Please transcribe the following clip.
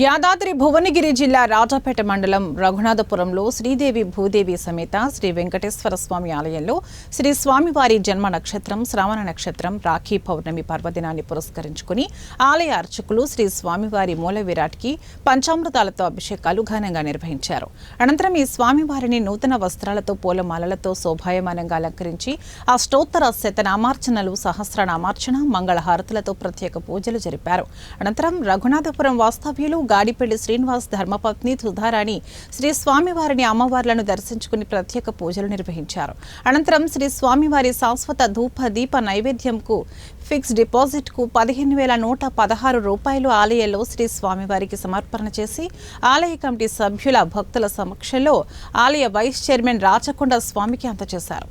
యాదాద్రి భువనగిరి జిల్లా రాజాపేట మండలం రఘునాథపురంలో శ్రీదేవి భూదేవి సమేత శ్రీ వెంకటేశ్వర స్వామి ఆలయంలో శ్రీ స్వామివారి జన్మ నక్షత్రం శ్రావణ నక్షత్రం రాఖీ పౌర్ణమి పర్వదినాన్ని పురస్కరించుకుని ఆలయ అర్చకులు శ్రీ స్వామివారి మూల విరాట్కి పంచామృతాలతో అభిషేకాలు ఘనంగా నిర్వహించారు. అనంతరం ఈ స్వామివారిని నూతన వస్త్రాలతో పూలమాలలతో శోభాయమానంగా అలంకరించి అష్టోత్తర శతనామార్చనలు సహస్రనామార్చన మంగళహారతులతో ప్రత్యేక పూజలు జరిపారు. అనంతరం రఘునాథపురం వాస్తవ్యులు గాడిపల్లి శ్రీనివాస్ ధర్మపత్ని సుధారాణి శ్రీ స్వామివారిని అమ్మవార్లను దర్శించుకుని ప్రత్యేక పూజలు నిర్వహించారు. అనంతరం శ్రీ స్వామివారి శాశ్వత ధూప దీప నైవేద్యంకు ఫిక్స్ డిపాజిట్ కు 15,116 రూపాయలు ఆలయంలో శ్రీ స్వామివారికి సమర్పణ చేసి ఆలయ కమిటీ సభ్యుల భక్తుల సమక్షంలో ఆలయ వైస్ చైర్మన్ రాచకొండ స్వామికి అందజేశారు.